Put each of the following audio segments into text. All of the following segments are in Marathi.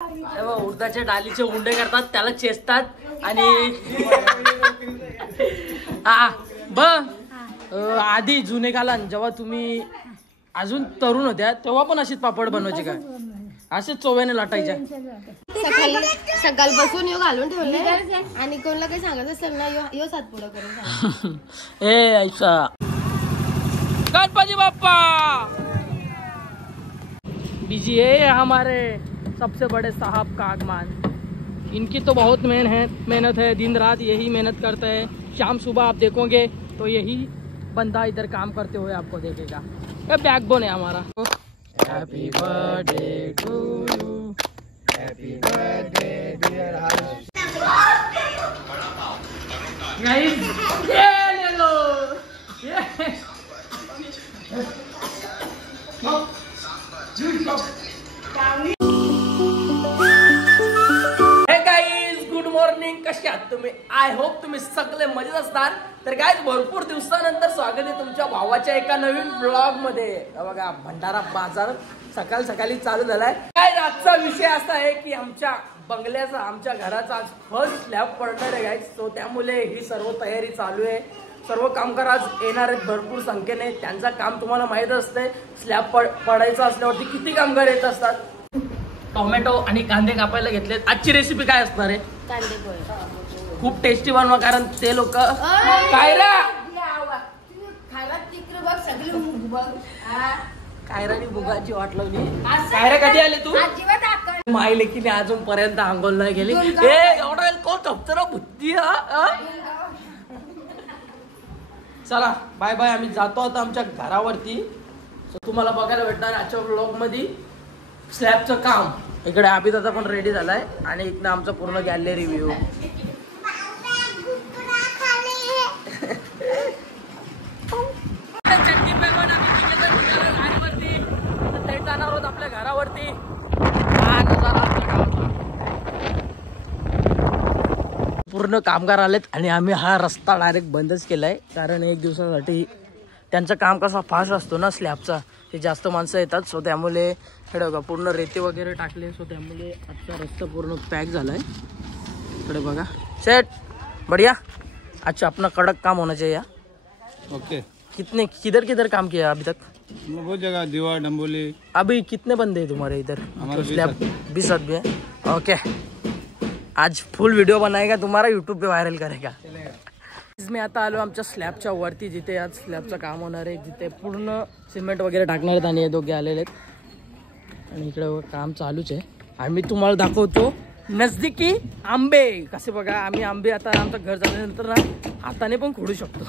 उडदाच्या डालीचे उंडे करतात, त्याला चेचतात आणि आधी जुने कालान जेव्हा तुम्ही अजून तरुण होत्या तेव्हा पण अशीच पापड बनवायचे का? असेच चोव्याने लाटायच्या. सकाळपासून यो घालून ठेवले आणि कोणाला काही सांगायचं असेल ना यो सात पुढं करून ए ऐसा गणपति बाप्पा बीजी है हमारे सबसे बड़े साहब का आगमन। इनकी तो बहुत मेहनत है, दिन रात यही मेहनत करते हैं। शाम सुबह आप देखोगे तो यही बंदा इधर काम करते हुए आपको देखेगा। ये बैकबोन है हमारा। Happy birthday to you, happy birthday dear guys, ये ले लो ये गुड मॉर्निंग, कसे आहात तुम्ही? आय होप तुम्ही सगळे मजेत असणार. तर गाइस, भरपूर दिवसानंतर स्वागत आहे तुमच्या भावाच्या एका नवीन ब्लॉग मध्ये. बघा, भंडारा बाजार सकाळ सकाळी चालू झालाय. काय आजचा विषय असा आहे की आमच्या बंगल्याचा, आमच्या घराचा आज फर्स्ट स्लॅब पडणार आहे गाइस. सो त्यामुळे ही सर्व तयारी चालू आहे. सर्व कामगार आज येणार आहेत भरपूर संख्येने. त्यांचं काम तुम्हाला माहित असते, स्लॅब पडायचा असल्यावरती किती कामगार येत असतात. टोमॅटो आणि कांदे कापायला घेतलेत. आजची रेसिपी काय असणार आहे? कांदे पोहे. खूप टेस्टी बनवा, कारण ते लोक कायरानी बुगाची वाट लावली. कायरा कधी आले तू? माहिले की अजून पर्यंत आंघोळ नाही गेली. एवढा कोण झोपतो बुद्धी. चला बाय बाय, आम्ही जातो आता आमच्या घरावरती. तुम्हाला बघायला भेटणार आजच्या ब्लॉग मध्ये स्लॅबचं काम. इकडे अभिदादा पण रेडी झालाय आणि इकडे आमचा पूर्ण गॅलरी व्ह्यू. जाणार आहोत आपल्या घरावरती. हा नजारा आपल्या गावातला. पूर्ण कामगार आलेत आणि आम्ही हा रस्ता डायरेक्ट बंदच केलाय, कारण एक दिवसासाठी त्यांचं काम कसा फास्ट असतो ना स्लॅबचा, ते जास्त माणसं येतात. सो त्यामुळे इकडे बघा पूर्ण रेती वगैरे टाकले. सो त्यामुळे आजचा रस्ता पूर्ण पॅक झालाय. इकडे बघा सेट बढ़िया. अच्छा, अपना कड़क काम होना चाहिए. ओके. किधर किधर काम किया अभी तक? बहुत जगह, दीवार, डम्बोली. अभी कितने बंदे हैं तुम्हारे इधर? हमारे स्लैब 20 आदमी है. ओके, आज फुल व्हिडिओ बनाएगा, तुम्हारा यूट्यूब पे व्हायरल करेगा. मी आता आलो आमच्या स्लॅबच्या वरती, जिथे आज स्लॅबचं काम होणार आहे, जिथे पूर्ण सिमेंट वगैरे टाकणार आहेत आणि हे दोघे आलेले आहेत आणि इकडे काम चालूच आहे. आम्ही तुम्हाला दाखवतो नजदीकी आंबे कसे. बघा, आम्ही आंबे आता आमचं घर झाल्यानंतर ना हाताने पण खोडू शकतो.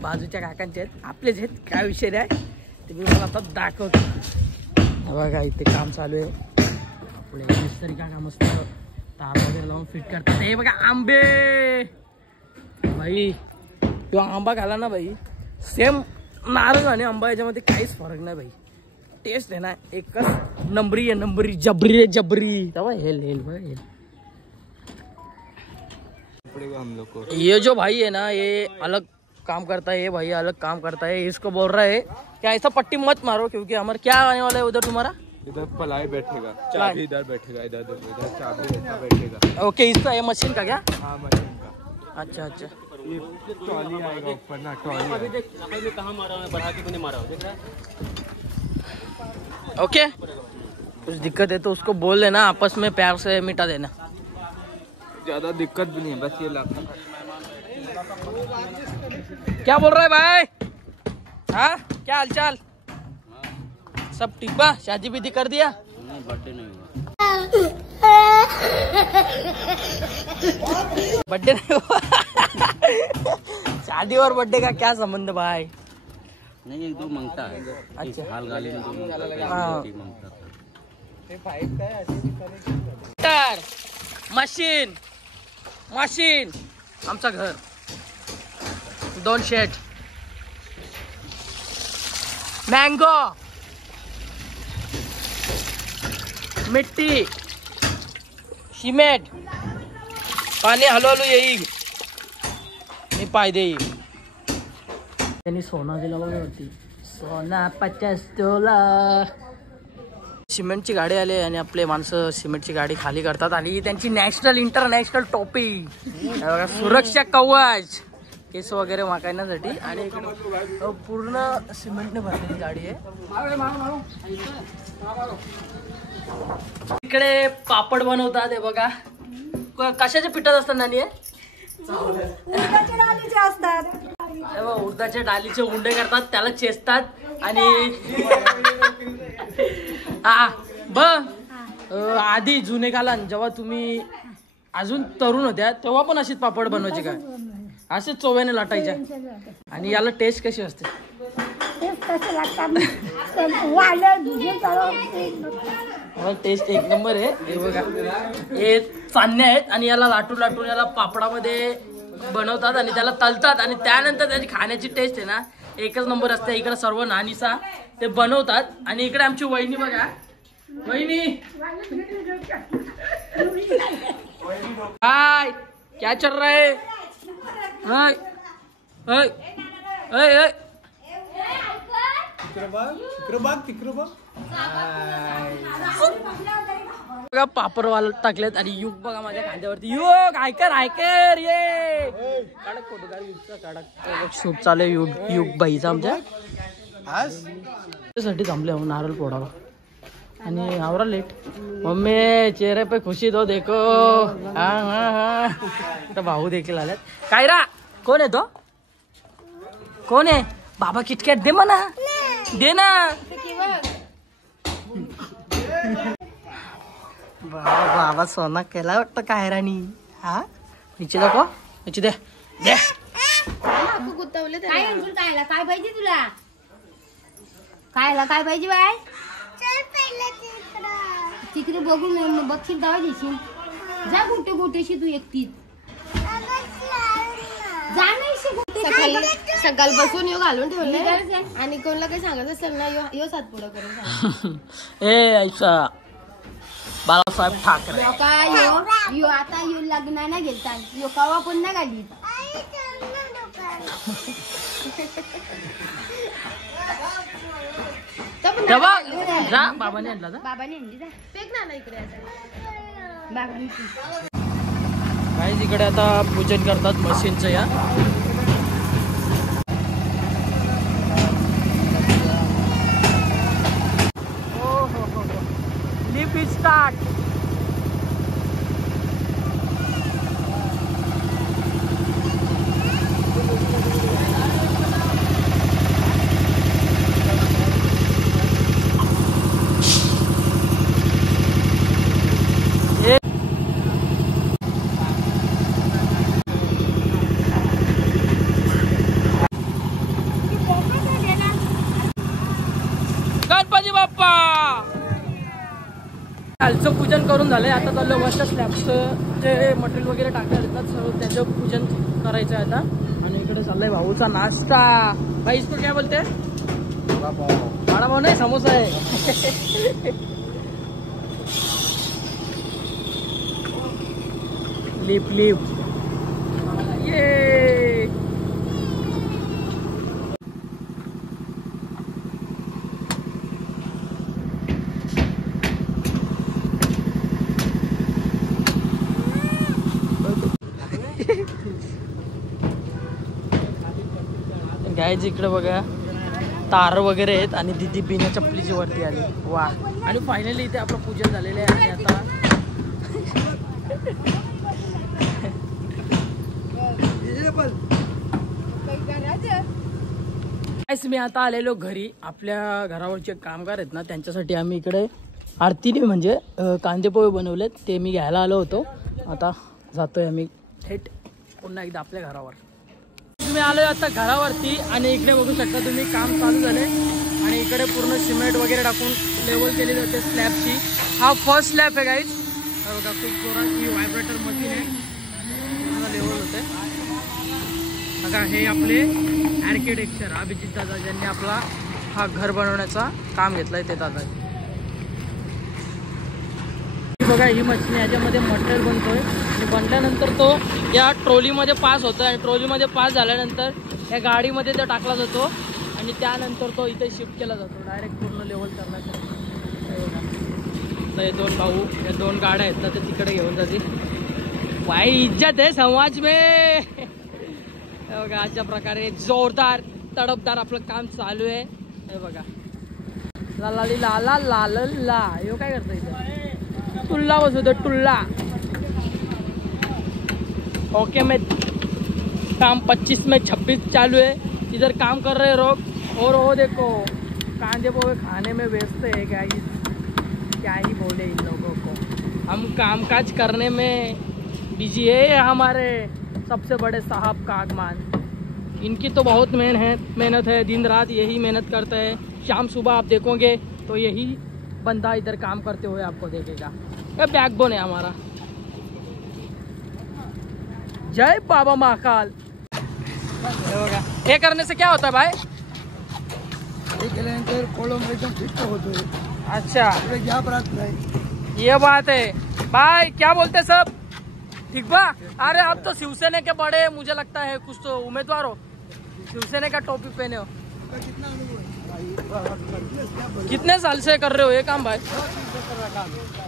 बाजूच्या काकांचे आहेत, आपलेच आहेत, काय विषय नाही ते मी मला आता दाखवतो. बघा इथे काम चालू आहे. पुढे मिस्त्री का काम असतं, तार वगैरे लावून फिट करतात. हे बघा आंबे भाई, किंवा आंबा घाला ना भाई, सेम नारळ आणि आंबा याच्यामध्ये काहीच फरक नाही भाई. टेस्ट आहे ना एकच नंबरी आहे, नंबरी जबरी आहे, जबरी. तेव्हा हेल हेल भाई. हम लोग को ये जो भाई है ना, ये अलग काम करता है. ये भाई अलग काम करता है. इसको बोल रहा है कि ऐसा पट्टी मत मारो, क्योंकि हमारा क्या आने वाला है उधर तुम्हारा. इधर पलाई बैठेगा, चाबी इधर बैठेगा, इधर चाबी इधर बैठेगा. ओके, इसका ये मशीन का क्या? हाँ, मशीन का. अच्छा अच्छा. ये ट्रॉली आएगा ऊपर ना, ट्रॉली. कहाँ मारा है, बढ़ा के तूने मारा हो, देख रहा है? ओके, कुछ दिक्कत है तो उसको बोल देना, आपस में प्यार से मिटा देना. ज्यादा दिक्कत भी नहीं है, बस ये लाख. क्या बोल रहा है भाई? हाँ, क्या हालचाल? सब ठीक बा? शादी विधि कर दिया? नहीं, बर्थडे नहीं हुआ. बर्थडे नहीं हुआ. शादी और बर्थडे का क्या संबंध भाई? नहीं, एक दो मांगता है. अच्छा. हाल गाली में दो मांगता हाँ. है. मशीन मशीन आमचं घर, 2 शेड, मँगो, मिट्टी, सिमेंट, पाणी हळूहळू येईल, मी पाय देईल. त्यांनी सोना दिला बघा वरती. सोना 50 तोला. सिमेंटची गाडी आली आणि आपले माणसं सिमेंटची गाडी खाली करतात आणि त्यांची नॅशनल इंटरनॅशनल टोपी बघा, सुरक्षा कवच, केस वगैरे वाकायण्यासाठी. आणि इकडे पूर्ण सिमेंटने भरलेली गाडी आहे. इकडे पापड बनवतात हे बघा. कशाच्या पिठात असतात नानी? उडदाच्या डालीचे उंडे करतात, त्याला चेचतात आणि आधी जुने कालान जेव्हा तुम्ही अजून तरुण होत्या तेव्हा पण अशीच पापड बनवायचे का? असेच चोव्याने लाटायच्या. आणि याला टेस्ट कशी असते? टेस्ट एक नंबर आहे. हे बघा, हे चांदण्या आहेत आणि याला लाटून लाटून याला पापडामध्ये बनवतात आणि त्याला तलतात आणि त्यानंतर त्याची खाण्याची टेस्ट आहे ना एकच नंबर असते. इकडे सर्व नानीसा ते बनवतात आणि इकडे आमची वहिनी बघा. वहिनी हाय, क्या चल रहा है? हाय हाय हाय हाय. बघा पापडवाला टाकलेत आणि युग बघा माझ्या खांद्यावरती. युग ऐकर ऐकर ये कडक फोटो काढ. युगचा कडक शूट चालू आहे. युग बाईचा आमच्या साठी थांबले आहो नारळ फोडावा आणि आवरा लेट. मम्मी चेहरे पे खुशी तो देखो. हा हा हा. तर भाऊ देखील आल्यात. काय रा कोण आहे तो? कोण आहे? बाबा किटकॅट दे म्हणा, दे ना. बाबा सोना केला वाटतं काय राणी. हा हिची दाखव, हिची दे दे. काय पाहिजे तुला? काय पाहिजे बाय? तिकडे बघून बघशील दवा देशील. जा गुटे गुटेशी तू एकटीच सकाळ बसून यो घालून ठेवले आणि कोणाला काही सांगत असेल ना यो सात पुढं करून. ए ऐसा बाळासाहेब ठाकरे यो आता यो लग्नाला गेलतात यो कवा पण ना घाली. जा बाबाने आणला. बाबाने आणली जा फेक ना इकडे बाबांनी. काही इकडे आता पूजन करतात मशीनचं. या लिप स्टार्ट. गणपती बाप्पा. कालचं पूजन करून झालंय. आता चाललं वरच्या स्लॅबचं जे मटेरियल वगैरे टाकण्यात येतात सर्व त्याचं पूजन करायचं आहे आता. आणि इकडे चाललंय भाऊचा नाश्ता. भाई इसको क्या बोलते? वडा पाव नाही, समोसा आहे. लिप लिप ये. गायज इकडे बघा तार वगैरे आहेत आणि दिदी बिना चपलीची वरती आली. वा. आणि फायनली इथे आपलं पूजन झालेलं आहे. आणि आता मी आता आलेलो घरी. आपल्या घरावरचे कामगार आहेत ना त्यांच्यासाठी आम्ही इकडे आरतीने म्हणजे कांदे पोहे बनवलेत ते मी घ्यायला आलो होतो. आता जातोय आम्ही थेट पुन्हा एकदा आपल्या घरावर. मी आलोय आता घरावरती आणि इकडे बघू शकता तुम्ही काम चालू झाले आणि इकडे पूर्ण सिमेंट वगैरे टाकून लेवल केलेली होते स्लॅबची. हा फर्स्ट स्लॅब आहे गाईज. बघा खूप जोरात ही व्हायब्रेटर मशीन आहे. पूर्ण लेवल होते बघा. हे आपले आर्किटेक्चर अभिजित दादा ज्यांनी आपला हा घर बनवण्याचा काम घेतलाय ते दादा. बघा ही मशीन याच्यामध्ये मटेरियल बनतोय आणि बनल्यानंतर तो या ट्रॉलीमध्ये पास होतो आणि ट्रॉलीमध्ये पास झाल्यानंतर या गाडीमध्ये तो टाकला जातो आणि त्यानंतर तो इथे शिफ्ट केला जातो डायरेक्ट पूर्ण लेवल करण्यासाठी. आता हे दोन भाऊ या दोन गाड्या आहेत ना ते तिकडे घेऊन जातील. भाई इज्जत आहे समाज में. हे बघा अशा प्रकारे जोरदार तडपदार आपलं काम चालू आहे. हे बघा लालाली लाला लाल ला यो काय करतो इथं टुल्ला बसवतो टुल्ला. ओके मैं काम 25 में 26 चालू है. इधर काम कर रहे लोग और वो देखो कांदे पोहे खाने में व्यस्त है. क्या ही बोले इन लोगों को. हम कामकाज करने में बिजी है. हमारे सबसे बड़े साहब का आगमान. इनकी तो बहुत मेहनत है. दिन रात यही मेहनत करते हैं. शाम सुबह आप देखोगे तो यही बंदा इधर काम करते हुए आपको देखेगा. ये बैकबोन है हमारा. जय बाबा महाकाल. हे करने से क्या होता है भाई. हे केल्यानंतर कोलम एकदम फिट होतोय. अच्छा गॅप राहत नाही. ये बात है भाई. क्या बोलते सब ठीक बा. अरे आप तो शिवसेना के बड़े मुझे लगता है कुछ तो उम्मीदवार हो. शिवसेना का टोपी पहने हो. कितना अनुभव. कितने साल से कर रहे हो ये काम भाई.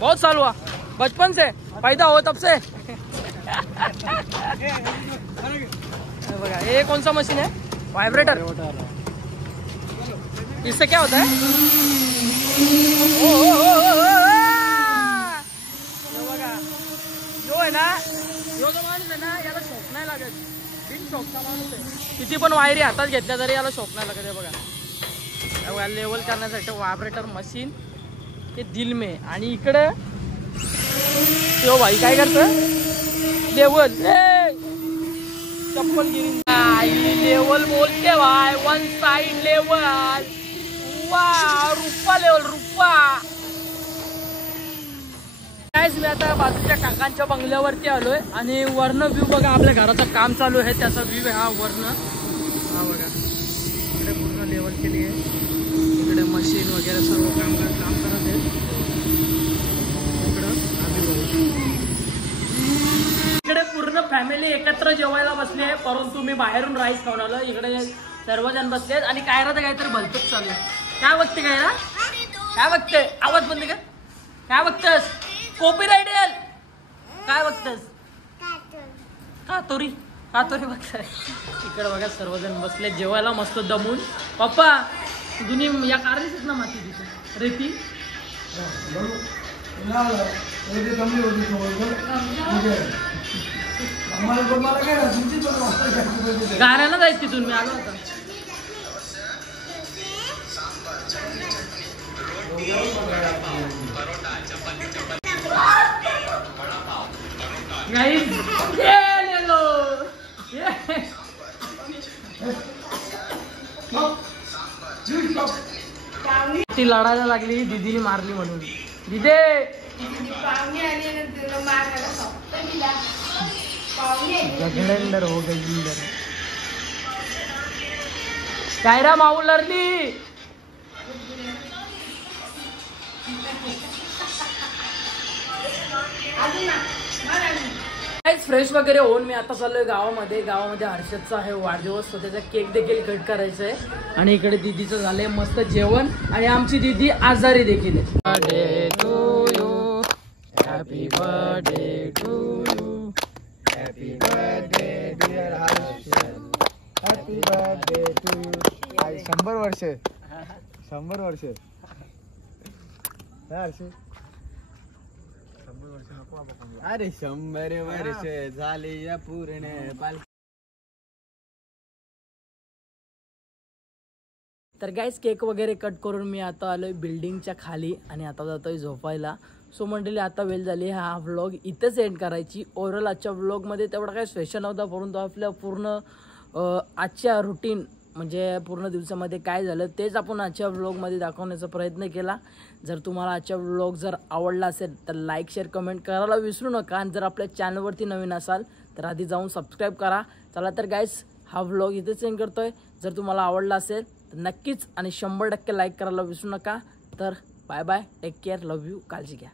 बहुत साल हुआ. बचपन से पैदा हो तब से. बघा ये कौन सा मशीन है. वाइब्रेटर. इससे क्या होता है. बघा जो है ना जो माणूस आहे ना याला शॉक नाही लागत. बिन शॉकचा माणूस आहे. किती पण वायरी हातात घेतल्या तरी याला शॉक नाही लागत. बघा लेवल करण्यासाठी वायब्रेटर मशीन ते दिल में. आणि इकडे तो भाई काय करतो लेवल. चप्पल गिरी लेवल बोलते भाई. One side level. वाह रुपा लेवल रुपा. मी आता बाजूच्या काकांच्या बंगल्यावरती आलोय आणि वर्ण व्ह्यू बघा. आपल्या घराचं काम चालू आहे त्याचा व्ह्यू आहे हा वर्ण. हा बघा इकडे पूर्ण लेवल केली आहे. इकडे मशीन वगैरे सर्व काम करत आहेत. इकडे पूर्ण फॅमिली एकत्र जेवायला बसली आहे. परंतु मी बाहेरून राईस खाऊन आलो. इकडे सर्वजण बसले आहेत आणि कायरा तर काहीतरी भलतच चालू आहे. काय बघते कायरा. काय बघते. आवाज बंद कर. काय बघतेस. कॉपीराइट येईल. काय बघतेस. कातोरी कातोरी बघताय. इकडे बघा सर्वजण बसले जेवायला मस्त दमून. पप्पा दोन्ही या कारणीच ना माती तिथे रेती. गाण्याला जायच तिथून मी आलो होता. ती लढायला लागली. दीदीने मारली म्हणून. दीदे गगनेंदर हो गई. कायरा माऊ लढली. फ्रेश वगैरे होऊन मी आता चाललोय गावामध्ये. हर्षदचा आहे वाढदिवस. त्याचा केक देखील कट करायचा आहे. आणि इकडे दीदीचं झालंय मस्त जेवण. आणि आमची दीदी आजारी देखील आहे. Birthday to you. Happy birthday to you. Happy birthday dear Harshad. Happy birthday to you. 100 वर्ष. 100 वर्ष. हर्षद अरे 100 वर्ष झाले या पूर्ण. तर गाईस केक वगैरे कट करून मी आता आलोय बिल्डिंगच्या खाली आणि आता जातोय झोपायला. सो मंडळी आता वेळ झाली हा व्लॉग इथेच एंड करायची. ओव्हरऑल आजच्या व्लॉगमध्ये तेवढा काही स्पेशल नव्हता. परंतु आपल्या पूर्ण आजच्या रुटीन म्हणजे पूर्ण दिवसामध्ये काय झालं तेच आपण आजच्या व्लॉगमध्ये दाखवण्याचा प्रयत्न केला. जर तुम्हाला आजच्या व्लॉग जर आवडला असेल तर लाईक शेअर कमेंट करायला विसरू नका. आणि जर आपल्या चॅनलवरती नवीन असाल तर आधी जाऊन सबस्क्राईब करा. चला तर गाईस हा व्लॉग इथेच एंड करतोय. जर तुम्हाला आवडला असेल तर नक्कीच आणि 100% लाईक करायला विसरू नका. तर bye bye. Take care. Love you. काळजी घ्या.